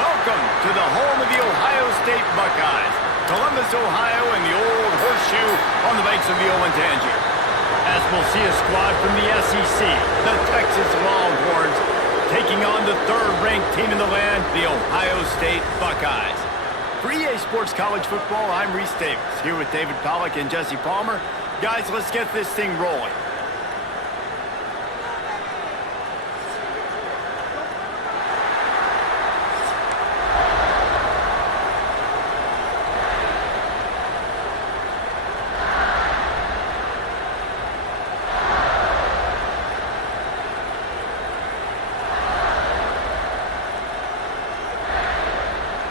Welcome to the home of the Ohio State Buckeyes, Columbus, Ohio, and the old horseshoe on the banks of the Olentangy. As we'll see a squad from the SEC, the Texas Longhorns, taking on the third-ranked team in the land, the Ohio State Buckeyes. For EA Sports College Football, I'm Reese Davis, here with David Pollack and Jesse Palmer. Guys, let's get this thing rolling.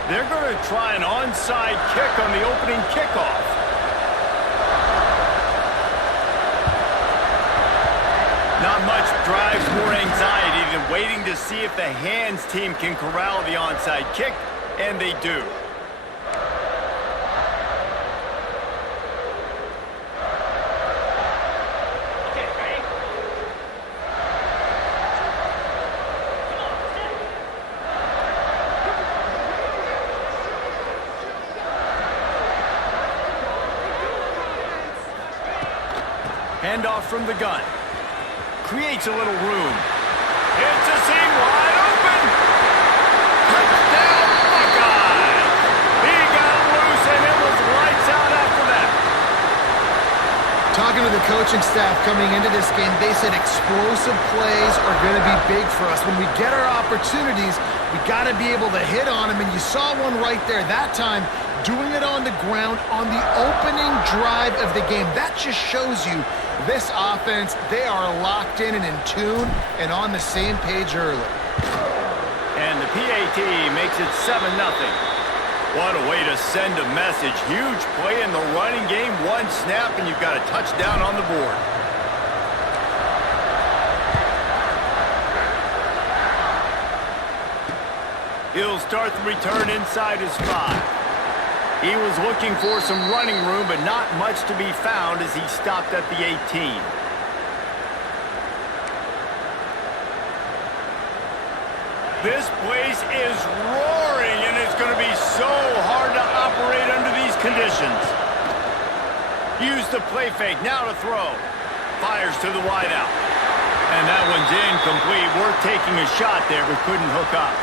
They're going to try an onside kick on the opening kickoff. Not much drives more anxiety than waiting to see if the hands team can corral the onside kick, and they do. Handoff from the gun. Creates a little room. It's a seam wide open. Touchdown, Buckeyes. He got loose, and it was lights out after that. Talking to the coaching staff coming into this game, they said explosive plays are going to be big for us. When we get our opportunities, we got to be able to hit on them, and you saw one right there that time, doing it on the ground on the opening drive of the game. That just shows you this offense, they are locked in and tune and on the same page early. And the PAT makes it 7-0. What a way to send a message. Huge play in the running game. One snap, and you've got a touchdown on the board. He'll start the return inside his 5. He was looking for some running room, but not much to be found as he stopped at the 18. This place is roaring, and it's going to be so hard to operate under these conditions. Use the play fake, now to throw. Fires to the wideout. And that one's incomplete. We're taking a shot there, but couldn't hook up.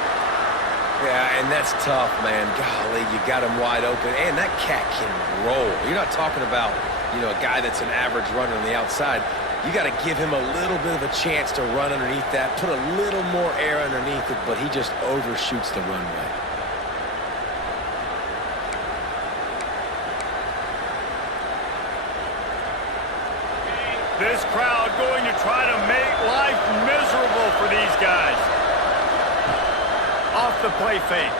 Yeah, and that's tough, man. Golly, you got him wide open, and that cat can roll. You're not talking about, a guy that's an average runner on the outside. You got to give him a little bit of a chance to run underneath that, put a little more air underneath it, but he just overshoots the runway. This crowd going to try to make life miserable for these guys. Off the play fake.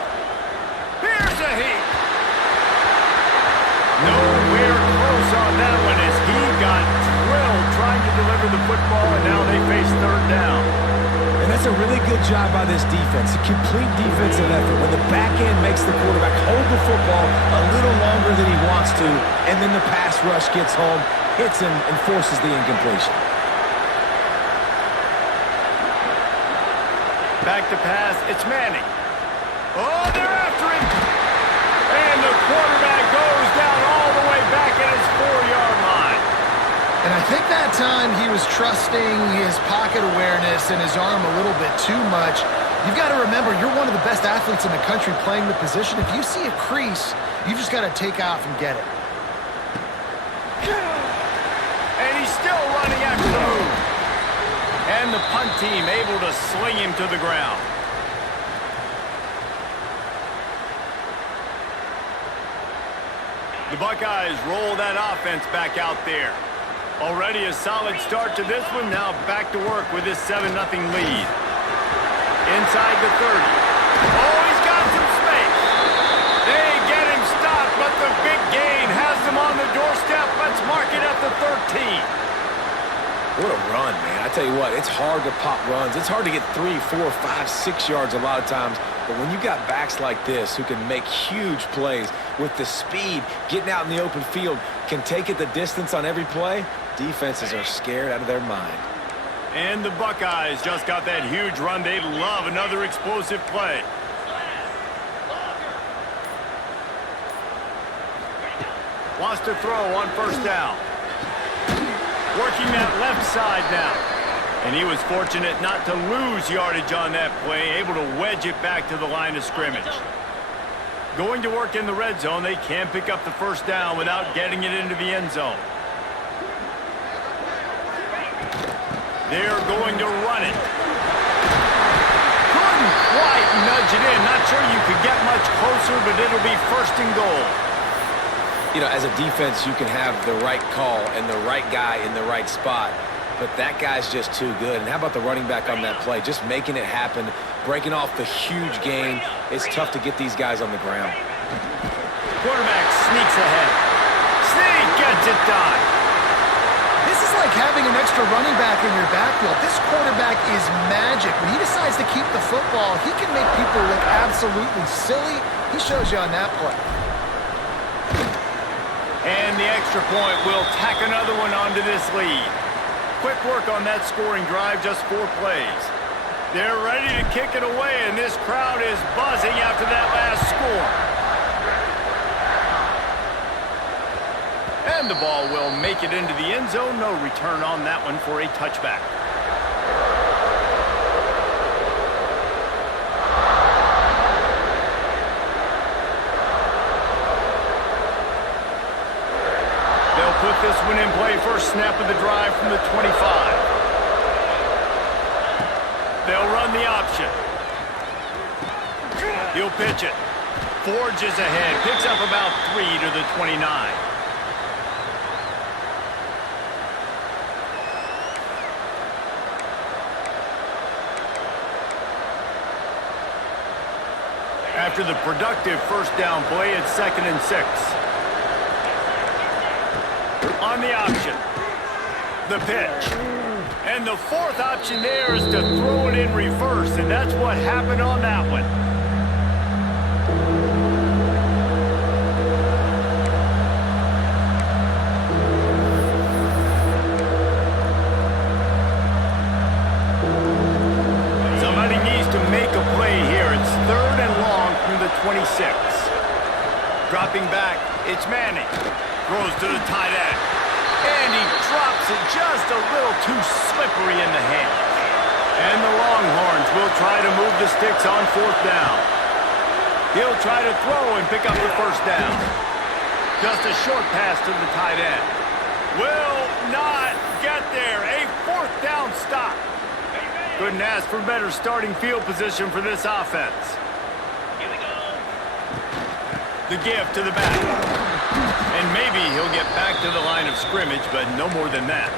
Here's a heat. Nowhere close on that one as he got drilled trying to deliver the football, and now they face third down. And that's a really good job by this defense. A complete defensive effort. When the back end makes the quarterback hold the football a little longer than he wants to, and then the pass rush gets home, hits him, and forces the incompletion. Back to pass, it's Manning. Oh, they're after him! And the quarterback goes down all the way back at his 4-yard line. And I think that time he was trusting his pocket awareness and his arm a little bit too much. You've got to remember, you're one of the best athletes in the country playing the position. If you see a crease, you just got to take off and get it. And he's still running after the move. And the punt team able to sling him to the ground. The Buckeyes roll that offense back out there. Already a solid start to this one. Now back to work with this 7-0 lead. Inside the 30. Oh, he's got some space. They get him stopped, but the big gain has them on the doorstep. Let's mark it at the 13. What a run, man. I tell you what, it's hard to pop runs. It's hard to get 3, 4, 5, 6 yards a lot of times. But when you got backs like this who can make huge plays with the speed, getting out in the open field, can take it the distance on every play, defenses are scared out of their mind. And the Buckeyes just got that huge run. They love another explosive play. Wants to throw on first down. Working that left side now. And he was fortunate not to lose yardage on that play, able to wedge it back to the line of scrimmage. Going to work in the red zone, they can pick up the first down without getting it into the end zone. They're going to run it. Couldn't quite nudge it in. Not sure you could get much closer, but it'll be first and goal. You know, as a defense, you can have the right call and the right guy in the right spot, but that guy's just too good. And how about the running back on that play? Just making it happen, breaking off the huge gain. It's tough to get these guys on the ground. Quarterback sneaks ahead. Sneak gets it done. This is like having an extra running back in your backfield. This quarterback is magic. When he decides to keep the football, he can make people look absolutely silly. He shows you on that play. And the extra point will tack another one onto this lead. Quick work on that scoring drive, just 4 plays. They're ready to kick it away, and this crowd is buzzing after that last score. And the ball will make it into the end zone. No return on that one for a touchback. Put this one in play. First snap of the drive from the 25. They'll run the option. He'll pitch it. Forges ahead. Picks up about 3 to the 29. After the productive first down play, it's 2nd and 6. On the option, the pitch, and the 4th option there is to throw it in reverse, and that's what happened on that one. Somebody needs to make a play here. It's 3rd and long from the 26. Dropping back, it's Manning. Throws to the tight end. And he drops it just a little too slippery in the hands. And the Longhorns will try to move the sticks on 4th down. He'll try to throw and pick up the first down. Just a short pass to the tight end. Will not get there. A 4th down stop. Couldn't ask for better starting field position for this offense. The give to the back. And maybe he'll get back to the line of scrimmage, but no more than that.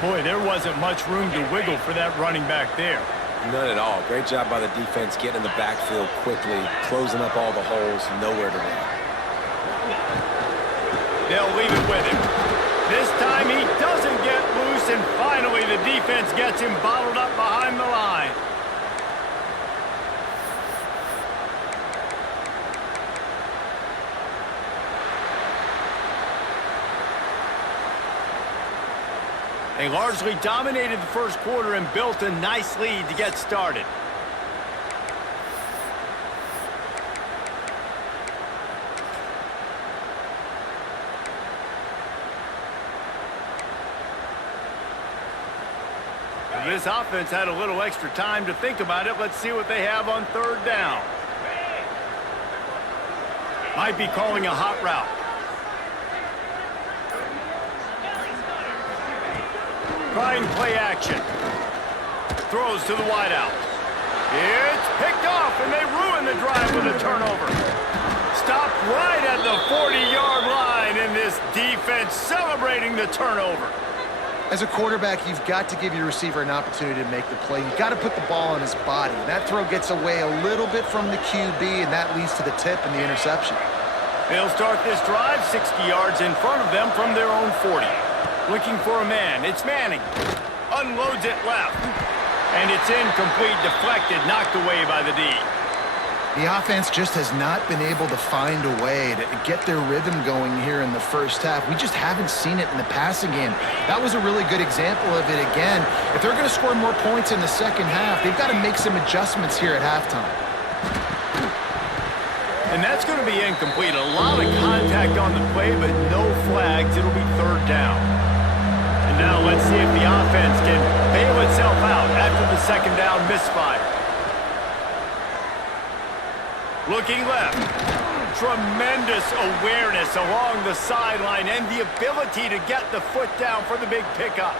Boy, there wasn't much room to wiggle for that running back there. None at all. Great job by the defense getting in the backfield quickly, closing up all the holes, nowhere to run. They'll leave it with him. This time he doesn't get loose, and finally the defense gets him bottled up behind the line. They largely dominated the first quarter and built a nice lead to get started. This offense had a little extra time to think about it. Let's see what they have on 3rd down. Might be calling a hot route. Trying play action. Throws to the wideout. It's picked off, and they ruin the drive with a turnover. Stopped right at the 40-yard line, and this defense celebrating the turnover. As a quarterback, you've got to give your receiver an opportunity to make the play. You've got to put the ball on his body. That throw gets away a little bit from the QB, and that leads to the tip and the interception. They'll start this drive 60 yards in front of them from their own 40. Looking for a man. It's Manning. Unloads it left. And it's incomplete, deflected, knocked away by the D. The offense just has not been able to find a way to get their rhythm going here in the first half. We just haven't seen it in the passing game. That was a really good example of it again. If they're going to score more points in the second half, they've got to make some adjustments here at halftime. And that's It's going to be incomplete. A lot of contact on the play, but no flags. It'll be third down. And now let's see if the offense can bail itself out after the second down misfire. Looking left. Tremendous awareness along the sideline and the ability to get the foot down for the big pickup.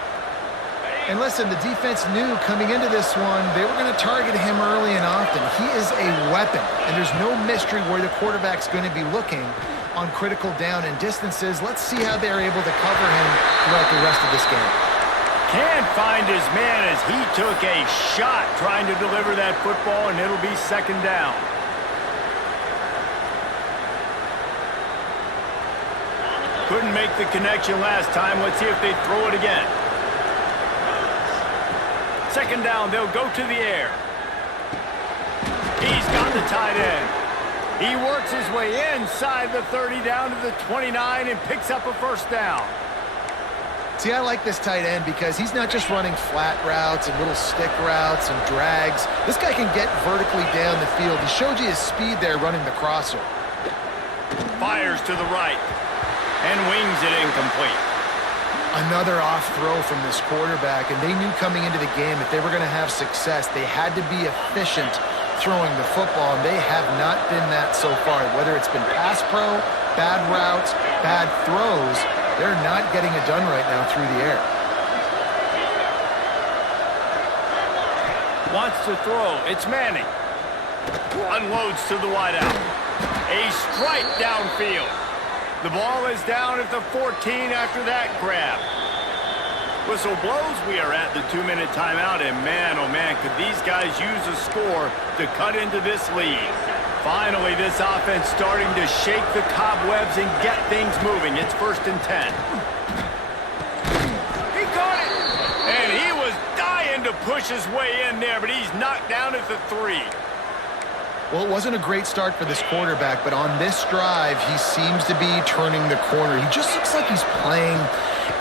And listen, the defense knew coming into this one, they were going to target him early and often. He is a weapon, and there's no mystery where the quarterback's going to be looking on critical down and distances. Let's see how they're able to cover him throughout the rest of this game. Can't find his man as he took a shot trying to deliver that football, and it'll be second down. Couldn't make the connection last time. Let's see if they throw it again. Second down, they'll go to the air. He's got the tight end. He works his way inside the 30 down to the 29 and picks up a first down. See, I like this tight end because he's not just running flat routes and little stick routes and drags. This guy can get vertically down the field. He showed you his speed there running the crosser. Fires to the right and wings it incomplete. Another off throw from this quarterback, and they knew coming into the game if they were going to have success, they had to be efficient throwing the football, and they have not been that so far. Whether it's been pass pro, bad routes, bad throws, they're not getting it done right now through the air. Wants to throw. It's Manning. Unloads to the wideout. A strike downfield. The ball is down at the 14 after that grab. Whistle blows. We are at the 2-minute timeout, and man, oh man, could these guys use a score to cut into this lead. Finally, this offense starting to shake the cobwebs and get things moving. It's 1st and 10. He caught it! And he was dying to push his way in there, but he's knocked down at the 3. Well, it wasn't a great start for this quarterback, but on this drive, he seems to be turning the corner. He just looks like he's playing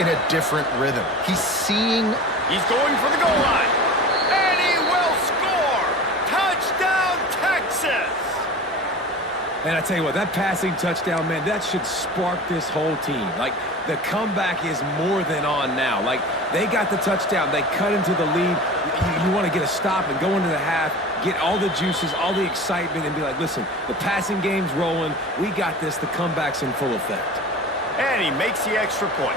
in a different rhythm. He's seeing... He's going for the goal line. And he will score! Touchdown, Texas! And I tell you what, that passing touchdown, man, that should spark this whole team. Like, the comeback is more than on now. Like, they got the touchdown. They cut into the lead. You want to get a stop and go into the half, get all the juices, all the excitement, and be like, listen, the passing game's rolling. We got this. The comeback's in full effect. And he makes the extra point.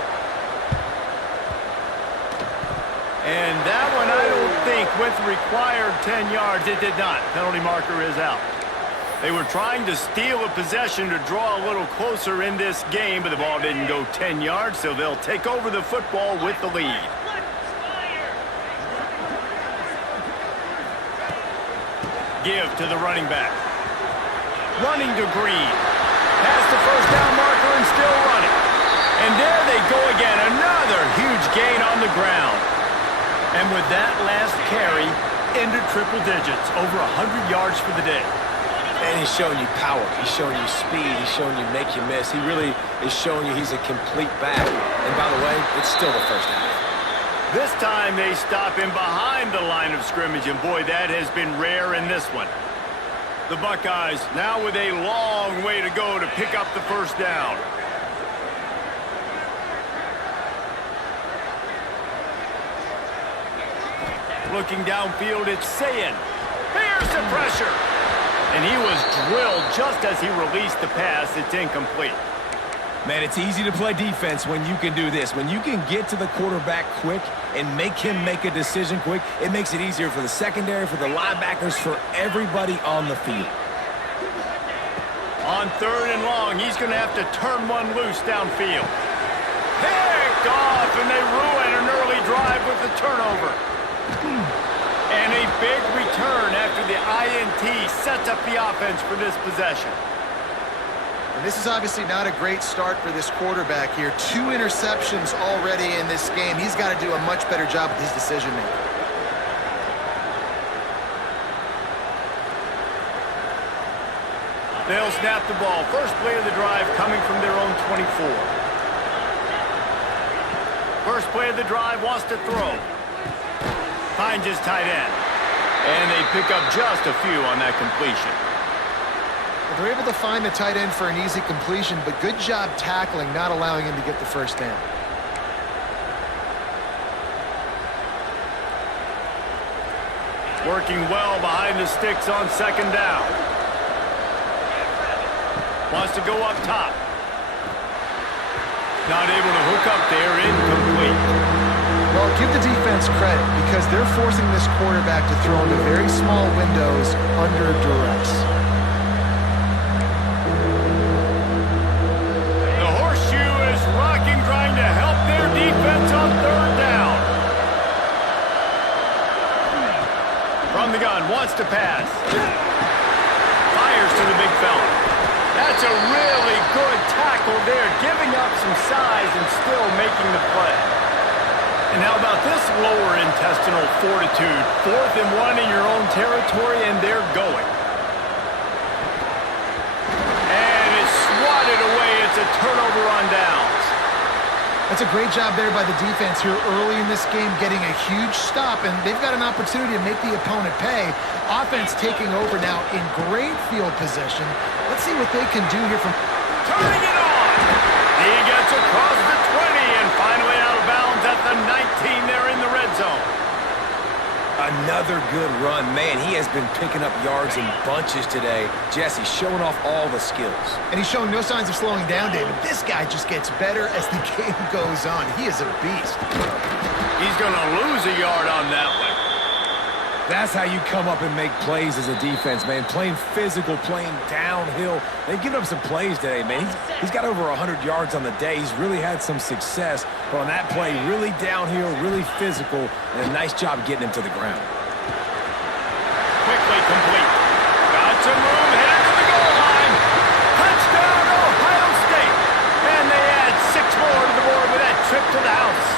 And that one, I don't think, with required 10 yards, it did not. Penalty marker is out. They were trying to steal a possession to draw a little closer in this game, but the ball didn't go 10 yards, so they'll take over the football with the lead. Give to the running back. Running to Green. Past the first down marker and still running. And there they go again. Another huge gain on the ground. And with that last carry into triple digits, over 100 yards for the day. And he's showing you power. He's showing you speed. He's showing you make you miss. He really is showing you he's a complete back. And by the way, it's still the first half. This time they stop him behind the line of scrimmage, and boy, that has been rare in this one. The Buckeyes now with a long way to go to pick up the first down. Looking downfield, it's Sayin. Here's the pressure. And he was drilled just as he released the pass. It's incomplete. Man, it's easy to play defense when you can do this. When you can get to the quarterback quick and make him make a decision quick, it makes it easier for the secondary, for the linebackers, for everybody on the field. On 3rd and long, he's going to have to turn one loose downfield. Picked off, and they ruin an early drive with the turnover. And a big return after the INT sets up the offense for this possession. And this is obviously not a great start for this quarterback here. 2 interceptions already in this game. He's got to do a much better job with his decision-making. They'll snap the ball. First play of the drive coming from their own 24. First play of the drive, wants to throw. Finds his tight end. And they pick up just a few on that completion. They're able to find the tight end for an easy completion, but good job tackling, not allowing him to get the first down. Working well behind the sticks on second down. Wants to go up top. Not able to hook up there, incomplete. Well, give the defense credit because they're forcing this quarterback to throw into very small windows under duress. The horseshoe is rocking, trying to help their defense on third down. From the gun, wants to pass. Fires to the big fella. That's a really good tackle there, giving up some size and still making the play. And how about this lower intestinal fortitude? 4th and 1 in your own territory, and they're going. And it's swatted away. It's a turnover on downs. That's a great job there by the defense here early in this game, getting a huge stop, and they've got an opportunity to make the opponent pay. Offense taking over now in great field position. Let's see what they can do here from... Turning it on! He gets across the 20 and finally out of bounds at the 19 there in the red zone. Another good run. Man, he has been picking up yards in bunches today. Jesse showing off all the skills. And he's showing no signs of slowing down, David. This guy just gets better as the game goes on. He is a beast. He's going to lose a yard on that one. That's how you come up and make plays as a defense, man. Playing physical, playing downhill. They've given up some plays today, man. He's got over 100 yards on the day. He's really had some success. But on that play, really downhill, really physical, and a nice job getting him to the ground. Quickly complete. Got some room, headed to the goal line. Touchdown, Ohio State. And they add 6 more to the board with that trip to the house.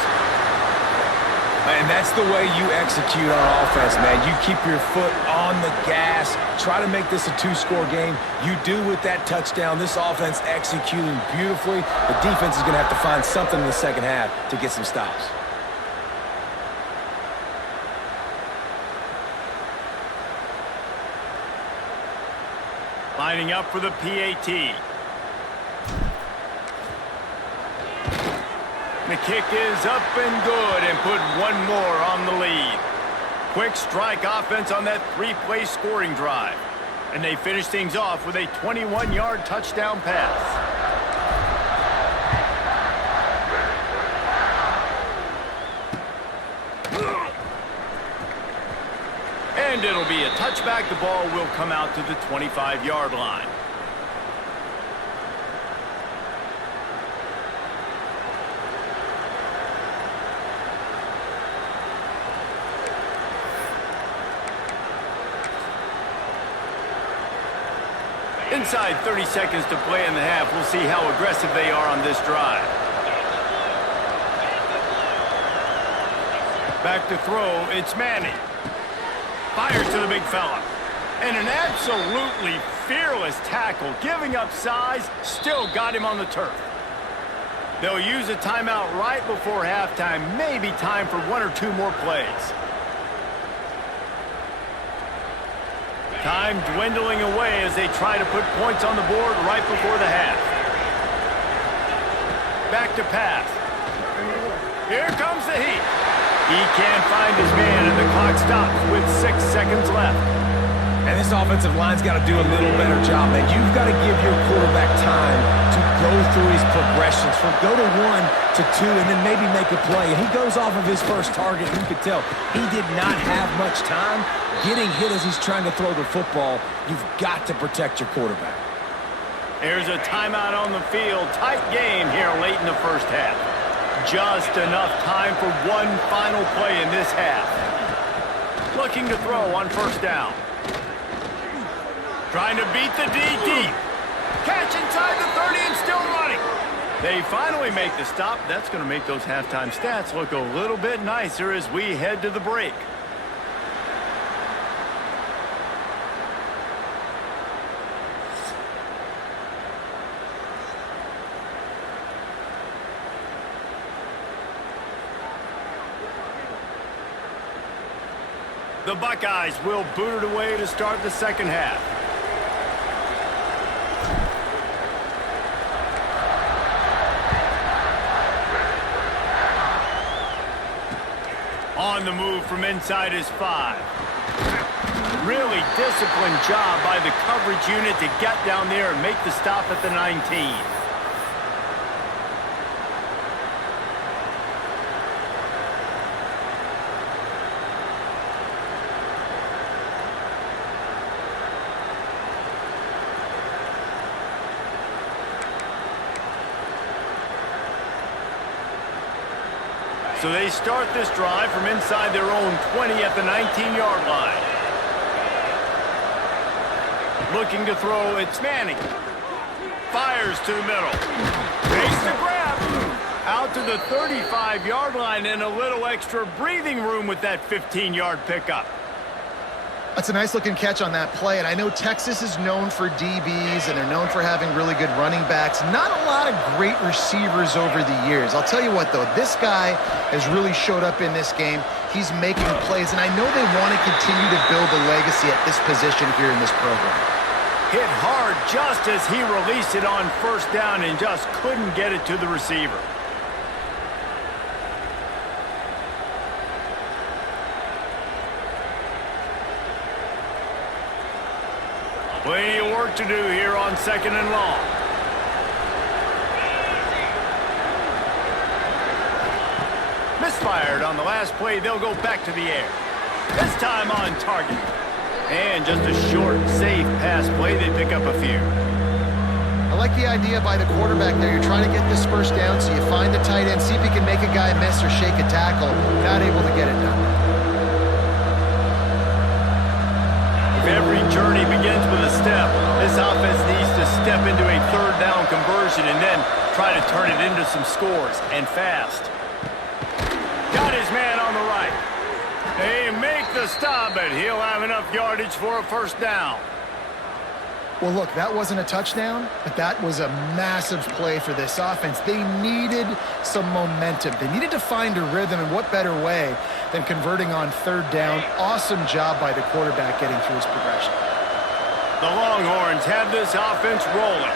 And that's the way you execute on offense, man. You keep your foot on the gas. Try to make this a 2-score game. You do with that touchdown. This offense executing beautifully. The defense is going to have to find something in the second half to get some stops. Lining up for the PAT. The kick is up and good and put 1 more on the lead. Quick strike offense on that 3-play scoring drive. And they finish things off with a 21-yard touchdown pass. And it'll be a touchback. The ball will come out to the 25-yard line. Inside 30 seconds to play in the half. We'll see how aggressive they are on this drive. Back to throw, it's Manning. Fires to the big fella. And an absolutely fearless tackle, giving up size, still got him on the turf. They'll use a timeout right before halftime, maybe time for 1 or 2 more plays. Time dwindling away as they try to put points on the board right before the half. Back to pass. Here comes the heat. He can't find his man, and the clock stops with 6 seconds left. And this offensive line's got to do a little better job, man. You've got to give your quarterback time to go through his progressions, from go to 1 to 2, and then maybe make a play. And he goes off of his first target. You could tell he did not have much time getting hit as he's trying to throw the football. You've got to protect your quarterback. There's a timeout on the field. Tight game here late in the first half. Just enough time for 1 final play in this half. Looking to throw on first down. Trying to beat the D deep. Catch inside the 30 and still running. They finally make the stop. That's going to make those halftime stats look a little bit nicer as we head to the break. The Buckeyes will boot it away to start the second half. on the move from inside his 5. Really disciplined job by the coverage unit to get down there and make the stop at the 19. So they start this drive from inside their own 20 at the 19-yard line. Looking to throw, it's Manning. Fires to the middle. Makes the grab. Out to the 35-yard line and a little extra breathing room with that 15-yard pickup. That's a nice-looking catch on that play, and I know Texas is known for DBs, and they're known for having really good running backs. Not a lot of great receivers over the years. I'll tell you what, though, this guy has really showed up in this game. He's making plays, and I know they want to continue to build a legacy at this position here in this program. Hit hard just as he released it on first down and just couldn't get it to the receiver. Plenty of work to do here on 2nd and long. Misfired on the last play. They'll go back to the air. This time on target. And just a short, safe pass play. They pick up a few. I like the idea by the quarterback there. You're trying to get this first down, so you find the tight end, see if he can make a guy miss or shake a tackle. Not able to get it done. Every journey begins with a step. This offense needs to step into a 3rd down conversion and then try to turn it into some scores, and fast. Got his man on the right. They make the stop, but he'll have enough yardage for a 1st down. Well, look, that wasn't a touchdown, but that was a massive play for this offense. They needed some momentum. They needed to find a rhythm, and what better way than converting on 3rd down. Awesome job by the quarterback getting through his progression. The Longhorns have this offense rolling.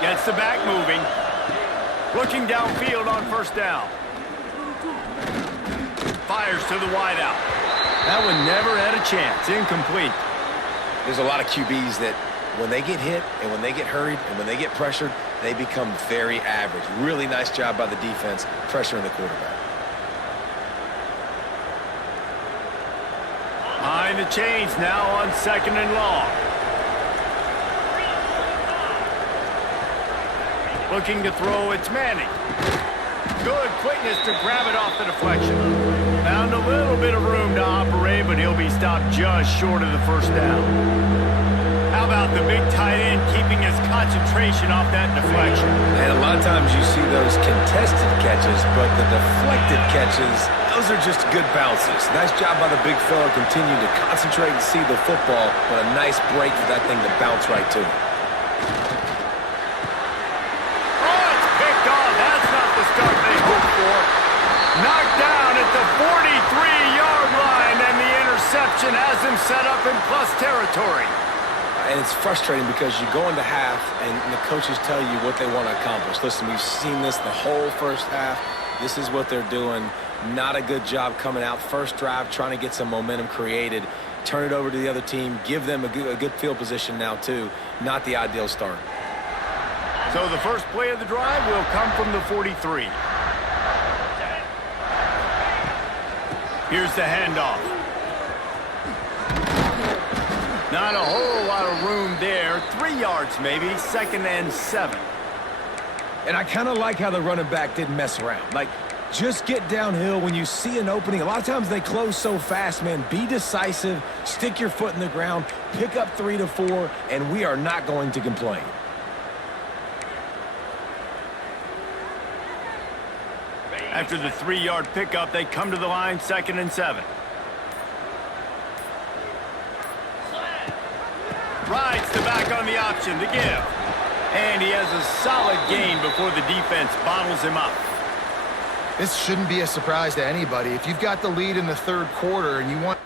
Gets the back moving. Looking downfield on 1st down. Fires to the wideout. That one never had a chance. Incomplete. There's a lot of QBs that when they get hit and when they get hurried and when they get pressured, they become very average. Really nice job by the defense pressuring the quarterback. Behind the chains now on 2nd and long. Looking to throw, it's Manning. Good quickness to grab it off the deflection. Found a little bit of room to operate, but he'll be stopped just short of the 1st down. How about the big tight end keeping his concentration off that deflection? And a lot of times you see those contested catches, but the deflected catches, those are just good bounces. Nice job by the big fella continuing to concentrate and see the football, but a nice break for that thing to bounce right to him. Knocked down at the 43-yard line, and the interception has him set up in plus territory. And it's frustrating because you go into half, and the coaches tell you what they want to accomplish. Listen, we've seen this the whole first half. This is what they're doing. Not a good job coming out. First drive, trying to get some momentum created. Turn it over to the other team. Give them a good field position now, too. Not the ideal start. So the first play of the drive will come from the 43. Here's the handoff. Not a whole lot of room there. 3 yards maybe, 2nd and 7. And I kind of like how the running back didn't mess around. Like, just get downhill when you see an opening. A lot of times they close so fast, man. Be decisive, stick your foot in the ground, pick up 3 to 4, and we are not going to complain. After the 3-yard pickup, they come to the line, 2nd and 7. Rides the back on the option, the give. And he has a solid gain before the defense bottles him up. This shouldn't be a surprise to anybody. If you've got the lead in the 3rd quarter and you want...